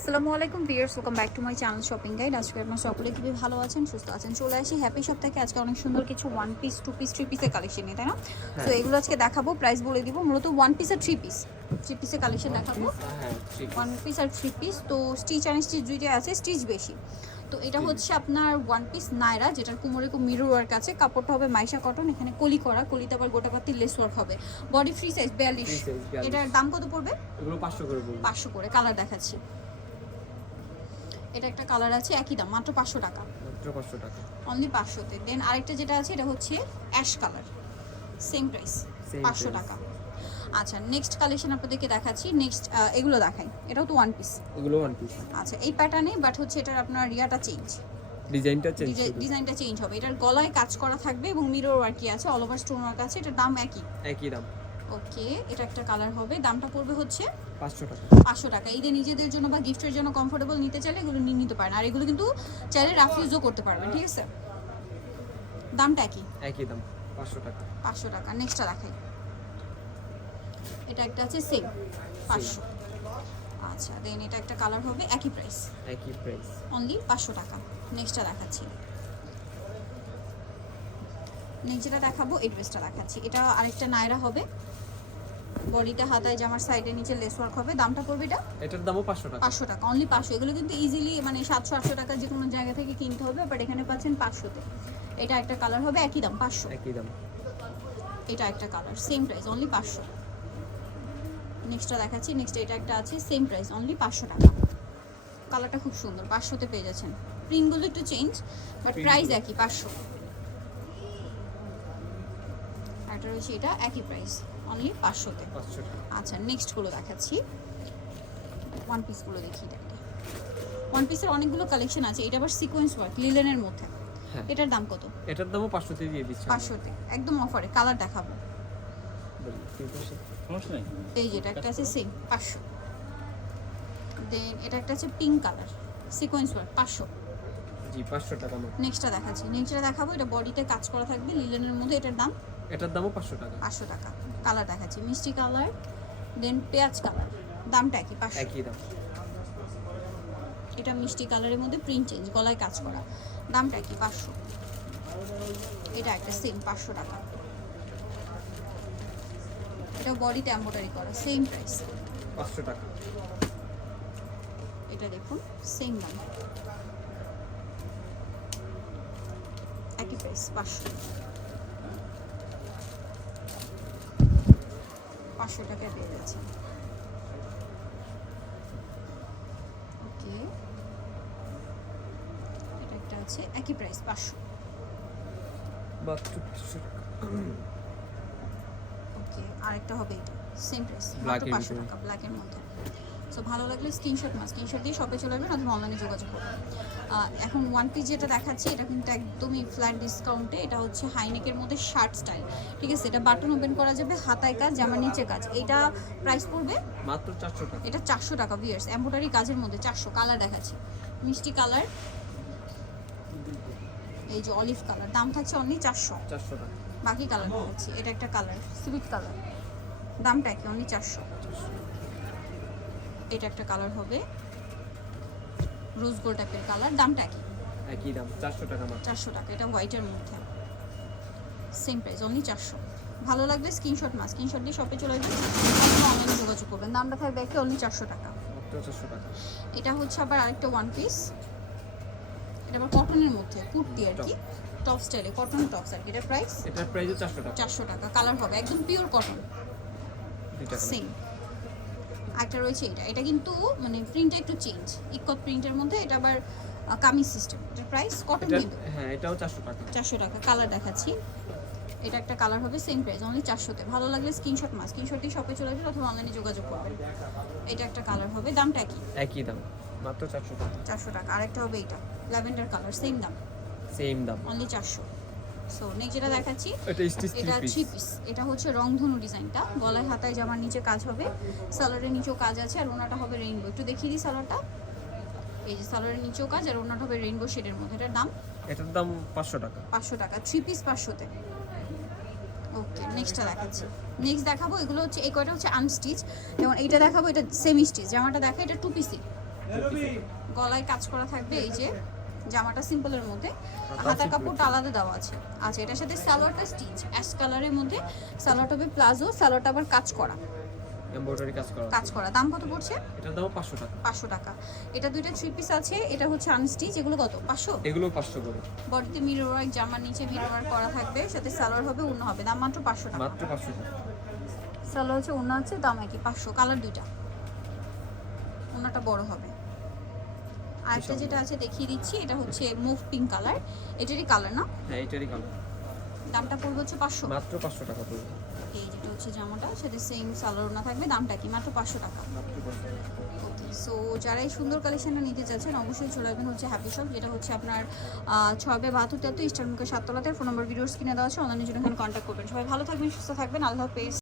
আসসালামু আলাইকুম viewers welcome back to my channel shopping guide আজকে আপনার সকলে খুবই ভালো আছেন সুস্থ আছেন চলে আসি হ্যাপি শপ থেকে। আজকে অনেক সুন্দর কিছু one piece two piece three পিসের কালেকশন নিয়ে তাই না? হ্যাঁ। তো এগুলো আজকে দেখাবো প্রাইস বলে দিব। মূলত ওয়ান পিস আর থ্রি পিস থ্রি পিসের কালেকশন দেখাবো। হ্যাঁ ওয়ান পিস আর থ্রি পিস তো স্টিচ আর স্টিচ দুইটাই আছে স্টিচ বেশি। তো এটা হচ্ছে আপনার ওয়ান পিস নায়রা যেটার কোমরে খুব মিরর ওয়ার্ক আছে। কাপড়টা হবে মাইশা কটন এখানে কলি করা কলিতে আবার গোটা পাতির লেস ওয়ার্ক হবে। বডি ফ্রি সাইজ বিয়াল্লিশ Free size, 42 এটার দাম কত পড়বে? পাঁচশো করে পাঁচশো করে কালার দেখাচ্ছি। এটা একটা কালার আছে একই দাম মাত্র পাঁচশো টাকা। মাত্র পাঁচশো টাকা। অনলি পাঁচশোতে। দেন আরেকটা যেটা আছে এটা হচ্ছে অ্যাশ কালার সেম প্রাইস পাঁচশো. টাকা। আচ্ছা নেক্সট কালেকশন আপনাদেরকে দেখাচ্ছি। নেক্সট এগুলো দেখাই। এটাও তো ওয়ান পিস এগুলো ওয়ান পিস আচ্ছা এই প্যাটার্নে বাট হচ্ছে এটার আপনার রিয়াটা চেঞ্জ ডিজাইনটা চেঞ্জ ডিজাইনটা চেঞ্জ হবে। এটার গলায় কাজ করা থাকবে এবং মিরর ওয়ার্কই আছে অল ওভার স্টোন ওয়ার্ক আছে এটার দাম একই। একই দাম। ওকে এটা একটা কালার হবে। দামটা পড়বে হচ্ছে পাঁচশো টাকা। পাঁচশো টাকা। ঈদে নিজেদের জন্য বা গিফটের জন্য কমফোর্টেবল নিতে চাইলে এগুলো নিয়ে নিতে পারেন। আর এগুলো কিন্তু চাইলে রাফিউজও করতে পারবেন ঠিক আছে? দামটা একই? একই দাম পাঁচশো টাকা। পাঁচশো টাকা। নেক্সটটা দেখাই। এটা একটা আছে সেম পাঁচশো। আচ্ছা দেন এটা একটা কালার হবে একই প্রাইস একই প্রাইস অনলি পাঁচশো টাকা। নেক্সটটা দেখাচ্ছি। নেক্সট যেটা দেখাবো এই ড্রেসটা দেখাচ্ছি। এটা আরেকটা নায়রা হবে। বডিতে হাতায় জামার সাইডে নিচে লেস ওয়ার্ক হবে। দামটা পড়বে এটা? এটার দামও পাঁচশো টাকা। পাঁচশো টাকা। অনলি পাঁচশো। এগুলো কিন্তু ইজিলি মানে সাতশো আটশো টাকা যে কোনো জায়গা থেকে কিনতে হবে বাট এখানে পাচ্ছেন পাঁচশোতে। এটা একটা কালার হবে একই দাম পাঁচশো। একই দাম। এটা একটা কালার সেম প্রাইস অনলি পাঁচশো। নেক্সটটা দেখাচ্ছি। নেক্সট এটা একটা আছে সেম প্রাইস অনলি পাঁচশো টাকা। কালারটা খুব সুন্দর পাঁচশোতে পেয়ে যাচ্ছেন। প্রিন্টগুলো একটু চেঞ্জ বাট প্রাইস একই পাঁচশো। একটা রয়েছে এটা একই প্রাইস অনলি পাঁচশোতে। আচ্ছা নেক্সটগুলো দেখাচ্ছি। ওয়ান পিসগুলো দেখি ওয়ান পিসের অনেকগুলো কালেকশন আছে এটা আবার সিকোয়েন্স ওয়ার্ক লিলেনের মধ্যে। হ্যাঁ। এটার দাম কত? এটার দামও পাঁচশোতে দিয়ে দিচ্ছি পাঁচশোতে একদম অফারে কালার দেখাবো। এই যেটা একটা আছে সেম পাঁচশো। দেন এটা একটা আছে পিঙ্ক কালার সিকোয়েন্স ওয়ার্ক পাঁচশো। জি পাঁচশো টাকা নেক্সটটা দেখাচ্ছি। নেক্সটটা দেখাবো এটা বডিতে কাজ করা থাকবে লিলেনের মধ্যে এটার দাম এটার দামও পাঁচশো টাকা। পাঁচশো টাকা। কালার দেখাচ্ছি। মিষ্টি কালার দেন পেঁয়াজ কালার। দামটা কি পাঁচশো। একই দাম। এটা মিষ্টি কালারের মধ্যে প্রিন্ট চেঞ্জ গলায় কাজ করা। দামটা কি পাঁচশো। এটা একটা সেম পাঁচশো টাকা। এটা বডিতে এম্ব্রয়ডারি করা সেম প্রাইস পাঁচশো টাকা। এটা দেখুন সেম দাম। একই প্রাইস পাঁচশো। পাঁচশো টাকায় পেয়ে যাচ্ছে ওকে এটা একটা আছে একই প্রাইস পাঁচশো। টাকা ওকে আরেকটা হবে এটা সেম প্রাইস পাঁচশো। টাকা ব্ল্যাকের মধ্যে। সো ভালো লাগলে স্ক্রিনশট মাস স্ক্রিনশট দিয়ে শপে চলে আসবেন অথবা অনলাইনে যোগাযোগ করবেন। এখন ওয়ান পিস যেটা দেখাচ্ছি এটা কিন্তু একদমই ফ্ল্যাট ডিসকাউন্টে এটা হচ্ছে হাইনেকের মধ্যে শার্ট স্টাইল ঠিক আছে এটা বাটন ওপেন করা যাবে হাতায় কাজ জামার নিচে কাজ। এটা প্রাইস পড়বে মাত্র চারশো টাকা। এটা চারশো টাকা বিয়ার্স এম্ব্রয়ডারি কাজের মধ্যে চারশো কালার দেখাচ্ছি। মিষ্টি কালার এই যে অলিভ কালার দাম থাকছে অনলি চারশো। চারশো টাকা। বাকি কালার দেখাচ্ছি। এটা একটা কালার সুইট কালার দামটা কি? অনলি চারশো। এটা একটা কালার হবে। রোজ গোল্ড টাইপের কালার দামটা কি? একই দাম চারশো টাকা মাত্র। চারশো টাকা এটা হোয়াইটের মধ্যে। সেম প্রাইস অনলি চারশো। ভালো লাগবে স্ক্রিনশট মাস স্ক্রিনশট দিয়ে শপে চলে আসবেন। অনলাইনে যোগাযোগ করবেন। দামটা থাকবে একটা অনলি চারশো টাকা। এটা হচ্ছে আবার আরেকটা ওয়ান পিস এটা আবার কটনের মধ্যে কুর্তি আর কি। টপ স্টাইলে কটন টপস আর কি এটা প্রাইস এটার প্রাইসও চারশো টাকা। চারশো টাকা কালার হবে একদম পিওর কটন। সেম একটা রয়েছে এটা। এটা কিন্তু মানে প্রিন্টটা একটু চেঞ্জ ইকত প্রিন্টের মধ্যে এটা আবার কামিজ সিস্টেম এটা প্রাইস কটন কিন্তু হ্যাঁ এটাও চারশো টাকা। চারশো টাকা কালার দেখাচ্ছি। এটা একটা কালার হবে সেম প্রাইস অনলি চারশোতে। ভালো লাগলে স্ক্রিনশট মাস স্ক্রিনশট দিয়ে শপে চলে আসবেন অথবা অনলাইনে যোগাযোগ করবেন এটা একটা কালার হবে দামটা কি একই দাম মাত্র চারশো টাকা। চারশো টাকা। আরেকটা হবে এটা ল্যাভেন্ডার কালার সেম দাম। সেম দাম। অনলি চারশো। সো নেক্সট যেটা দেখাচ্ছি এটা স্টিচ থ্রি এটা পিস থ্রি পিস এটা হচ্ছে রংধনু ডিজাইনটা। গলায় হাতায় জামার নিচে কাজ হবে সালোয়ারের নিচেও কাজ আছে আর ওনাটা হবে রেইনবো একটু দেখিয়ে দিই সালোয়ারটা। এই যে সালোয়ারের নিচেও কাজ আর ওনাটা হবে রেইনবো শেডের মধ্যে। এটার দাম? এটার দাম পাঁচশো টাকা। পাঁচশো টাকা। Three piece পাঁচশোতে। ওকে নেক্সটটা দেখাচ্ছি। নেক্সট দেখাবো এগুলো হচ্ছে এই কয়টা হচ্ছে আনস্টিচ যেমন এইটা দেখাবো এটা সেমি স্টিচ জামাটা দেখা এটা টু পিসি গলায় কাজ করা থাকবে এই যে। জামাটা সিম্পলের মধ্যে। হাতা হাতা কাপড়টা আলাদা দেওয়া আছে। আচ্ছা এটার সাথে সালোয়ারটা স্টিচ অ্যাশ কালারের মধ্যে। সালোয়ারটা হবে প্লাজো সালোয়ারটা আবার কাজ করা। এমব্রয়ডারি কাজ করা কাজ করা। দাম কত পড়ছে? দাম টাকা। এটা দুইটা থ্রি পিস আছে এটা হচ্ছে আনস্টিচ এগুলো কত? এগুলো করে। বডিতে মিরর ওয়ার্ক জামার নিচে মিরর ওয়ার্ক করা থাকবে সাথে সালোয়ার হবে অন্য হবে। দাম মাত্র পাঁচশো টাকা। মাত্র পাঁচশো টাকা। সালোয়ার হচ্ছে অন্য আছে দাম একই পাঁচশো। কালার দুইটা। অন্যটা বড় হবে। আরেকটা যেটা আছে দেখিয়ে দিচ্ছি এটা হচ্ছে মুভ পিঙ্ক কালার এটারই কালার না? হ্যাঁ এটারই কালার দামটা পড়বে হচ্ছে পাঁচশো। মাত্র পাঁচশো টাকা পড়বে। এই যেটা হচ্ছে জামাটা সেটা সেম সালোয়ার ওনা থাকবে দামটা কি? মাত্র পাঁচশো টাকা। ওকে সো যারা এই সুন্দর কালেকশনটা নিতে চাচ্ছেন অবশ্যই চলে আসবেন হচ্ছে হ্যাপি শপ যেটা হচ্ছে আপনার ছয় বে বাহাত্তর তেহাত্তর ইস্টার্ন মুখে সাততলাতে। ফোন নম্বর ভিডিওস কিনে দেওয়া আছে অনলাইনের জন্য এখানে কন্ট্যাক্ট করবেন। সবাই ভালো থাকবেন সুস্থ থাকবেন। আল্লাহ হাফেজ।